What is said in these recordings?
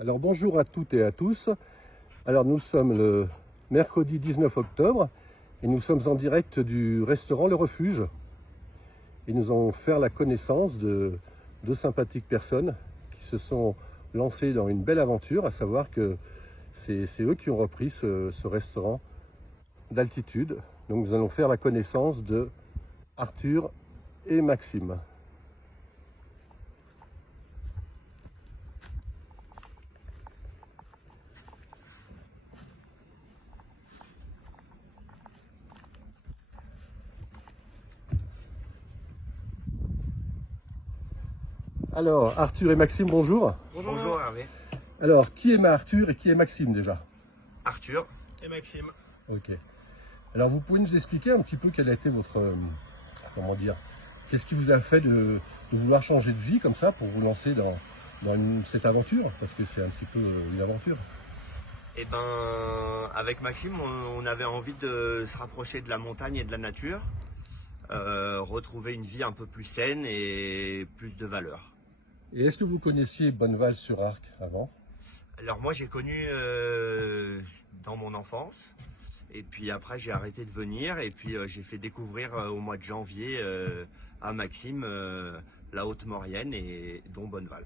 Alors bonjour à toutes et à tous. Alors nous sommes le mercredi 19 octobre et nous sommes en direct du restaurant Le Refuge. Et nous allons faire la connaissance de deux sympathiques personnes qui se sont lancées dans une belle aventure, à savoir que c'est eux qui ont repris ce restaurant d'altitude. Donc nous allons faire la connaissance de Arthur et Maxime. Alors, Arthur et Maxime, bonjour. Bonjour Hervé. Alors, qui est Arthur et qui est Maxime déjà? Arthur et Maxime. Ok. Alors, vous pouvez nous expliquer un petit peu quel a été votre... comment dire? Qu'est-ce qui vous a fait de vouloir changer de vie comme ça pour vous lancer dans cette aventure? Parce que c'est un petit peu une aventure. Eh ben, avec Maxime, on avait envie de se rapprocher de la montagne et de la nature, retrouver une vie un peu plus saine et plus de valeur. Et est-ce que vous connaissiez Bonneval-sur-Arc avant? Alors moi j'ai connu dans mon enfance, et puis après j'ai arrêté de venir, et puis j'ai fait découvrir au mois de janvier à Maxime la Haute-Maurienne et dont Bonneval.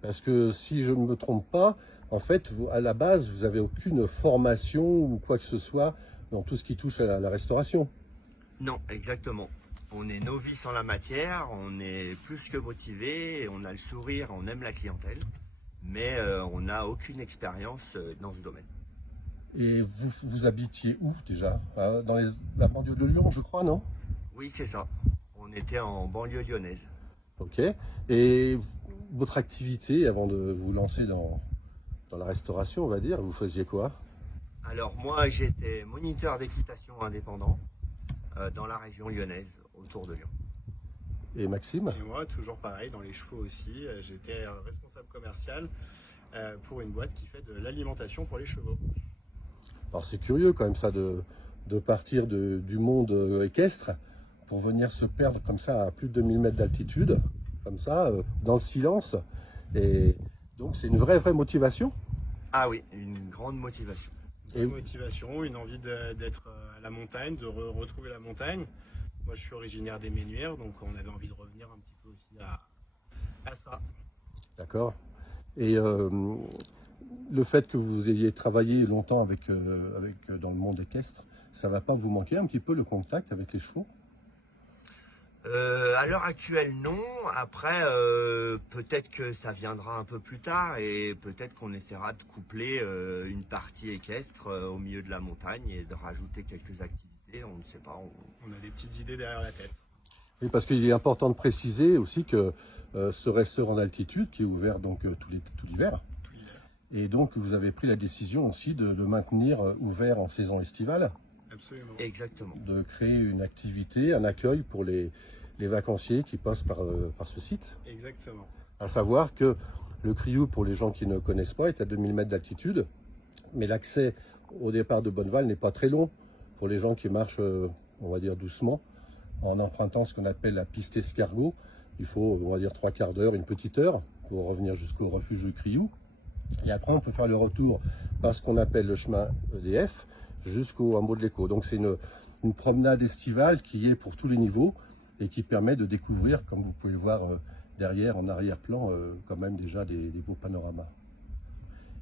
Parce que si je ne me trompe pas, en fait, à la base, vous n'avez aucune formation ou quoi que ce soit dans tout ce qui touche à la restauration. Non, exactement. On est novice en la matière, on est plus que motivé, on a le sourire, on aime la clientèle, mais on n'a aucune expérience dans ce domaine. Et vous habitiez où déjà? Dans la banlieue de Lyon, je crois, non? Oui, c'est ça. On était en banlieue lyonnaise. Ok. Et votre activité avant de vous lancer dans la restauration, on va dire, vous faisiez quoi? Alors moi, j'étais moniteur d'équitation indépendant dans la région lyonnaise, autour de Lyon. Et Maxime? Et moi, toujours pareil, dans les chevaux aussi, j'étais responsable commercial pour une boîte qui fait de l'alimentation pour les chevaux. Alors c'est curieux quand même ça de partir du monde équestre pour venir se perdre comme ça à plus de 2000 mètres d'altitude, comme ça, dans le silence. Et donc c'est une vraie motivation. Ah oui, une grande motivation. Une motivation, une envie d'être à la montagne, de retrouver la montagne. Moi, je suis originaire des Ménuires, donc on avait envie de revenir un petit peu aussi à ça. D'accord. Et le fait que vous ayez travaillé longtemps dans le monde équestre, ça ne va pas vous manquer un petit peu le contact avec les chevaux? À l'heure actuelle, non. Après, peut-être que ça viendra un peu plus tard et peut-être qu'on essaiera de coupler une partie équestre au milieu de la montagne et de rajouter quelques activités. On ne sait pas. On a des petites idées derrière la tête. Oui, parce qu'il est important de préciser aussi que ce restaurant d'altitude qui est ouvert donc tout l'hiver. Et donc vous avez pris la décision aussi de le maintenir ouvert en saison estivale. Absolument. Exactement. De créer une activité, un accueil pour les vacanciers qui passent par ce site. Exactement. À savoir que le Criou, pour les gens qui ne connaissent pas, est à 2000 mètres d'altitude, mais l'accès au départ de Bonneval n'est pas très long pour les gens qui marchent, on va dire doucement, en empruntant ce qu'on appelle la piste escargot. Il faut, on va dire, 3/4 d'heure, une petite heure pour revenir jusqu'au refuge du Criou. Et après, on peut faire le retour par ce qu'on appelle le chemin EDF jusqu'au hameau de l'Écho. Donc c'est une promenade estivale qui est pour tous les niveaux et qui permet de découvrir, comme vous pouvez le voir derrière, en arrière-plan, quand même déjà des beaux panoramas.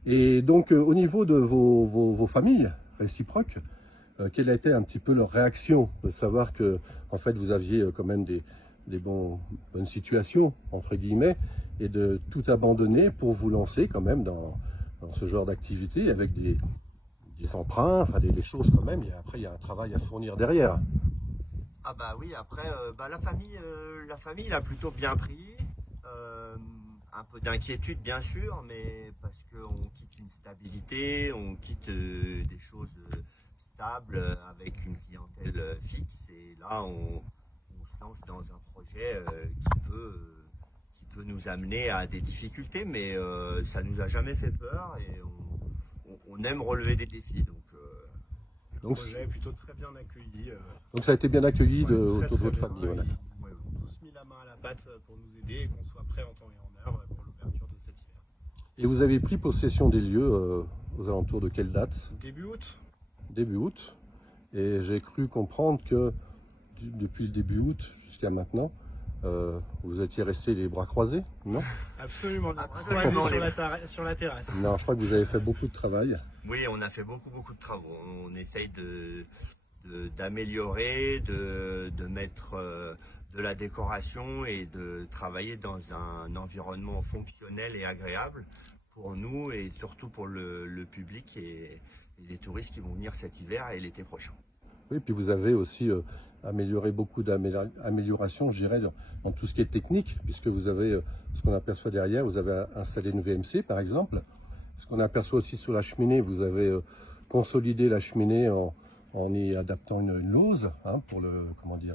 Et donc au niveau de vos familles réciproques, quelle a été un petit peu leur réaction de savoir que en fait vous aviez quand même des bonnes situations, entre guillemets, et de tout abandonner pour vous lancer quand même dans ce genre d'activité avec des emprunts, enfin des choses quand même, et après il y a un travail à fournir derrière. Ah bah oui, après, la famille l'a plutôt bien pris. Un peu d'inquiétude bien sûr, mais parce qu'on quitte une stabilité, on quitte des choses stables avec une clientèle fixe, et là on se lance dans un projet qui peut nous amener à des difficultés, mais ça nous a jamais fait peur et on aime relever des défis. Le projet est plutôt très bien accueilli. Donc ça a été bien accueilli autour de votre bien, famille. Voilà. Ils ont tous mis la main à la pâte pour nous aider et qu'on soit prêt en temps et en heure pour l'ouverture de cet hiver. Et vous avez pris possession des lieux aux alentours de quelle date? Début août. Début août. Et j'ai cru comprendre que depuis le début août jusqu'à maintenant, vous étiez restés les bras croisés, non? Absolument. Absolument. Sur la terrasse. Non, je crois que vous avez fait beaucoup de travail. Oui, on a fait beaucoup de travaux. On essaye d'améliorer, de mettre de la décoration et de travailler dans un environnement fonctionnel et agréable pour nous et surtout pour le public et les touristes qui vont venir cet hiver et l'été prochain. Oui, puis vous avez aussi amélioré beaucoup d'améliorations, je dirais, dans tout ce qui est technique, puisque vous avez, ce qu'on aperçoit derrière, vous avez installé une VMC par exemple. Ce qu'on aperçoit aussi sur la cheminée, vous avez consolidé la cheminée en y adaptant une lauze pour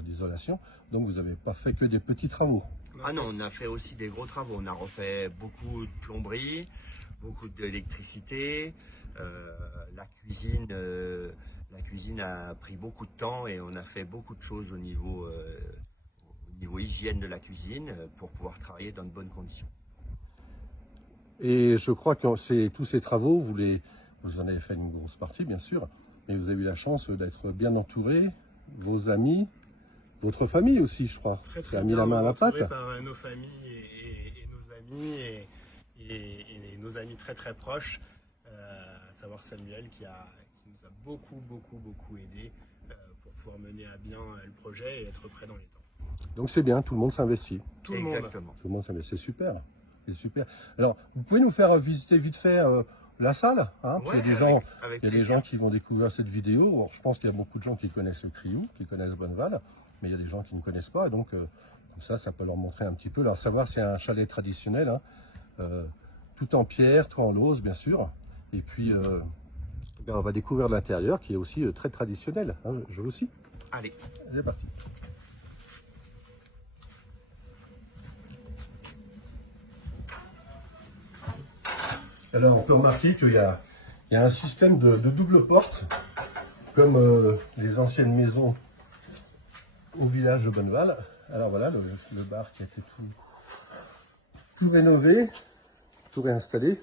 l'isolation. Donc vous n'avez pas fait que des petits travaux. Ah non, on a fait aussi des gros travaux. On a refait beaucoup de plomberie, beaucoup d'électricité. La cuisine a pris beaucoup de temps et on a fait beaucoup de choses au niveau hygiène de la cuisine pour pouvoir travailler dans de bonnes conditions. Et je crois que tous ces travaux, vous en avez fait une grosse partie bien sûr, mais vous avez eu la chance d'être bien entouré, vos amis, votre famille aussi, je crois, qui a mis la main à la pâte. Par nos familles et nos amis et nos amis très proches, à savoir Samuel qui nous a beaucoup aidé pour pouvoir mener à bien le projet et être prêt dans les temps. Donc c'est bien, tout le monde s'investit. Tout le Exactement. monde. Tout le monde s'investit, c'est super. C'est super. Alors, vous pouvez nous faire visiter vite fait la salle, parce qu'il y a des gens, avec il y a des plaisir. gens qui vont découvrir cette vidéo. Alors, je pense qu'il y a beaucoup de gens qui connaissent le Criou, qui connaissent Bonneval, mais il y a des gens qui ne connaissent pas, donc comme ça peut leur montrer un petit peu. Alors, savoir c'est un chalet traditionnel, tout en pierre, tout en lauze, bien sûr. Et puis, on va découvrir l'intérieur, qui est aussi très traditionnel. Je vous suis. Allez. C'est parti. Alors, on peut remarquer qu'il y a un système de double porte, comme les anciennes maisons au village de Bonneval. Alors voilà, le bar qui a été tout rénové, tout réinstallé.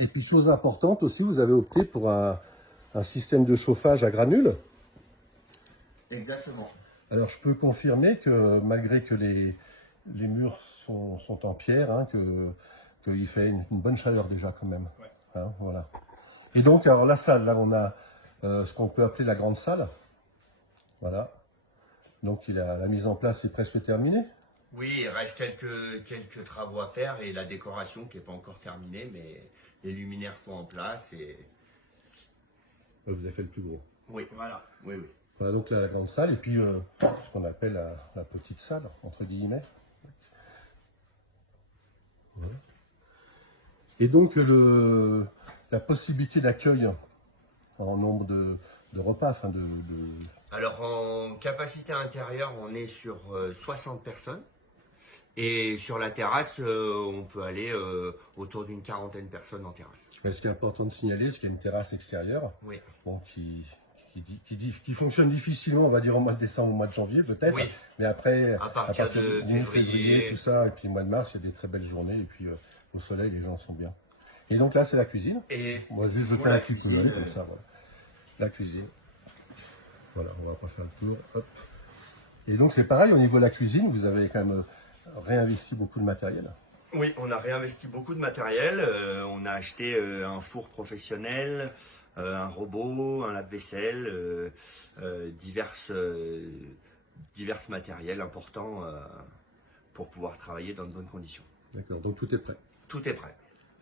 Et puis, chose importante aussi, vous avez opté pour un système de chauffage à granules. Exactement. Alors, je peux confirmer que malgré que les murs sont en pierre, qu'il fait une bonne chaleur déjà quand même. Ouais. Voilà. Et donc, alors la salle, là on a ce qu'on peut appeler la grande salle. Voilà. Donc la mise en place est presque terminée. Oui, il reste quelques travaux à faire et la décoration qui n'est pas encore terminée, mais les luminaires sont en place et... Vous avez fait le plus gros. Oui, voilà. Oui. Voilà donc la grande salle et puis ce qu'on appelle la petite salle, entre guillemets. Voilà. Et donc la possibilité d'accueil en nombre de repas, Alors en capacité intérieure, on est sur 60 personnes. Et sur la terrasse, on peut aller autour d'une quarantaine de personnes en terrasse. Mais ce qui est important de signaler, c'est qu'il y a une terrasse extérieure, Oui. bon, qui fonctionne difficilement, on va dire au mois de décembre, au mois de janvier peut-être. Oui. Mais après, À partir de février, tout ça, et puis le mois de mars, il y a des très belles journées, et puis au soleil, les gens sont bien. Et donc là, c'est la cuisine. Et On va juste jeter la un petit peu cuisine, comme ça, voilà. La cuisine. Voilà, on va pas faire le tour. Hop. Et donc c'est pareil, au niveau de la cuisine, vous avez quand même réinvesti beaucoup de matériel. Oui, on a réinvesti beaucoup de matériel. On a acheté un four professionnel, un robot, un lave-vaisselle, divers matériels importants pour pouvoir travailler dans de bonnes conditions. D'accord, donc tout est prêt. Tout est prêt.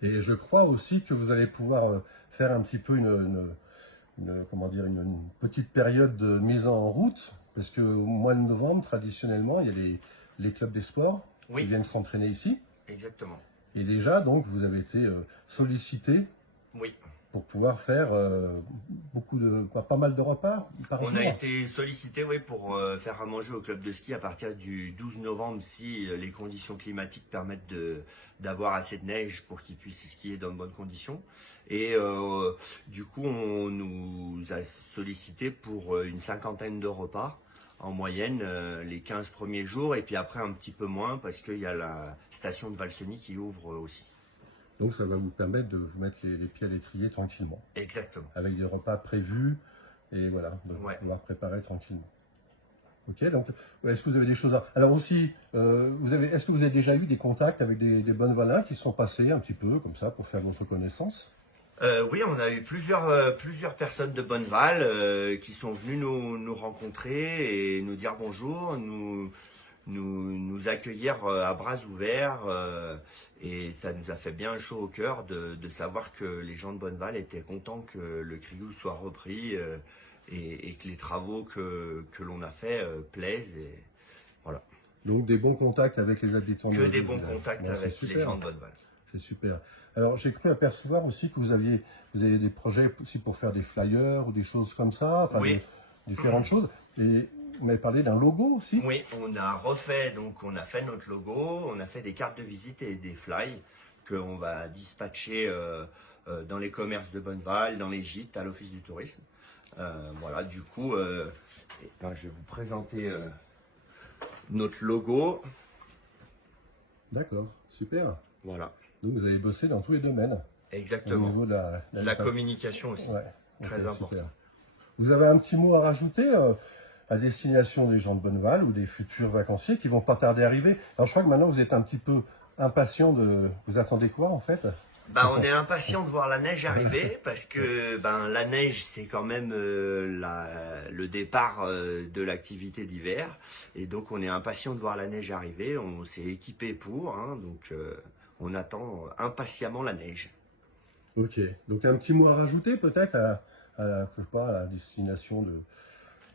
Et je crois aussi que vous allez pouvoir faire un petit peu une petite période de mise en route, parce que au mois de novembre, traditionnellement, il y a les clubs des sports qui viennent s'entraîner ici. Exactement. Et déjà, donc, vous avez été sollicité Oui. pour pouvoir faire pas mal de repas par jour. On a été sollicité pour faire à manger au club de ski à partir du 12 novembre si les conditions climatiques permettent d'avoir assez de neige pour qu'ils puissent skier dans de bonnes conditions. Et du coup, on nous a sollicité pour une cinquantaine de repas en moyenne les 15 premiers jours, et puis après un petit peu moins parce qu'il y a la station de Valseny qui ouvre aussi. Donc ça va vous permettre de vous mettre les pieds à l'étrier tranquillement, Exactement. avec des repas prévus, et voilà, de pouvoir préparer tranquillement. Ok, donc est-ce que vous avez des choses à... Alors aussi, est-ce que vous avez déjà eu des contacts avec des bonnevalins qui se sont passés un petit peu comme ça pour faire votre connaissance? Oui, on a eu plusieurs personnes de Bonneval qui sont venues nous rencontrer et nous dire bonjour, nous accueillir à bras ouverts, et ça nous a fait bien chaud au cœur de savoir que les gens de Bonneval étaient contents que le Crioul soit repris, et que les travaux que l'on a fait plaisent, et voilà. Donc des bons contacts avec les habitants Que des bons contacts avec les gens de Bonneval. C'est super. Alors j'ai cru apercevoir aussi que vous aviez des projets aussi pour faire des flyers ou des choses comme ça, enfin Oui. différentes choses. Et vous m'avez parlé d'un logo aussi? Oui, on a fait notre logo, on a fait des cartes de visite et des flyers qu'on va dispatcher dans les commerces de Bonneval, dans les gîtes, à l'Office du tourisme. Voilà, du coup, je vais vous présenter notre logo. D'accord, super. Voilà. Donc vous avez bossé dans tous les domaines. Exactement. Au niveau de la communication aussi. Ouais, très important. Super. Vous avez un petit mot à rajouter à destination des gens de Bonneval ou des futurs vacanciers qui vont pas tarder à arriver? Alors je crois que maintenant vous êtes un petit peu impatient de... Vous attendez quoi en fait? On est impatient de voir la neige arriver parce que la neige c'est quand même le départ de l'activité d'hiver, et donc on est impatient de voir la neige arriver. On s'est équipé pour, donc on attend impatiemment la neige. Ok, donc un petit mot à rajouter peut-être à la destination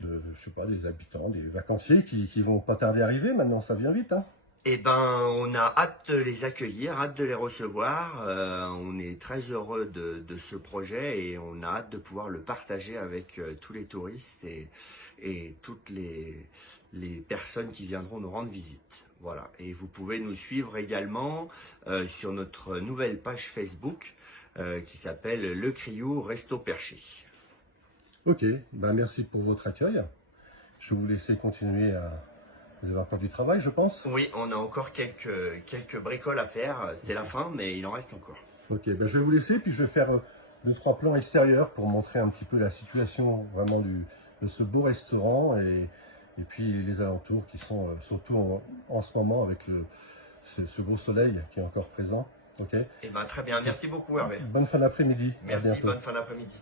je sais pas, des habitants, des vacanciers qui vont pas tarder à arriver. Maintenant ça vient vite, hein. On a hâte de les accueillir, hâte de les recevoir. On est très heureux de ce projet et on a hâte de pouvoir le partager avec tous les touristes et toutes les personnes qui viendront nous rendre visite. Voilà. Et vous pouvez nous suivre également sur notre nouvelle page Facebook qui s'appelle Le Crioul Resto Perché. Ok, merci pour votre accueil. Je vais vous laisser continuer à... Vous avez encore du travail, je pense? Oui, on a encore quelques bricoles à faire. C'est la fin, mais il en reste encore. Ok, je vais vous laisser, puis je vais faire 2-3 plans extérieurs pour montrer un petit peu la situation vraiment de ce beau restaurant et puis les alentours qui sont surtout en ce moment avec ce beau soleil qui est encore présent. Ok. Très bien, merci beaucoup Hervé. Bonne fin d'après-midi. Merci, bonne fin d'après-midi.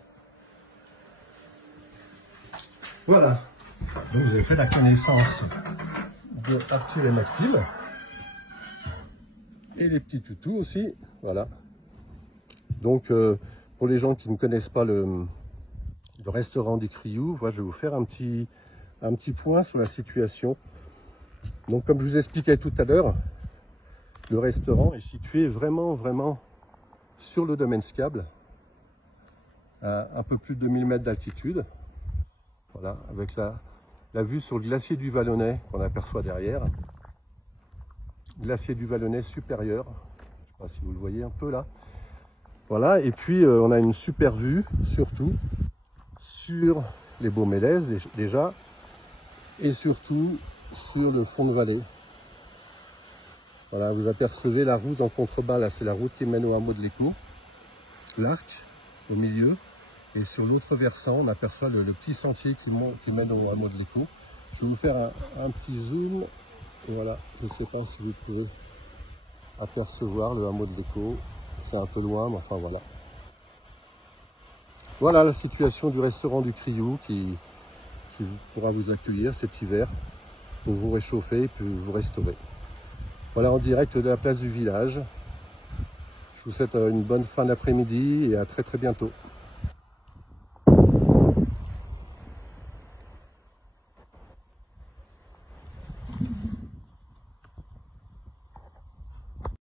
Voilà, donc vous avez fait la connaissance de Arthur et Maxime. Et les petits toutous aussi, voilà. Donc pour les gens qui ne connaissent pas le restaurant du Crioul, je vais vous faire un petit point sur la situation. Donc comme je vous expliquais tout à l'heure, le restaurant est situé vraiment sur le domaine skiable, à un peu plus de 2000 mètres d'altitude. Voilà, avec la vue sur le glacier du Vallonnais qu'on aperçoit derrière. Glacier du Vallonnais supérieur, je ne sais pas si vous le voyez un peu là. Voilà, et puis on a une super vue, surtout, sur les Beaux-Mélèzes déjà, et surtout sur le fond de vallée. Voilà, vous apercevez la route en contrebas, là c'est la route qui mène au hameau de l'Écourt, l'arc au milieu, et sur l'autre versant on aperçoit le petit sentier qui mène au hameau de l'Écourt. Je vais vous faire un petit zoom, et voilà, je ne sais pas si vous pouvez apercevoir le hameau de l'Écourt, c'est un peu loin, mais enfin voilà. Voilà la situation du restaurant du Crioul qui pourra vous accueillir cet hiver pour vous réchauffer et puis vous restaurer. Voilà, en direct de la place du village. Je vous souhaite une bonne fin d'après-midi et à très bientôt.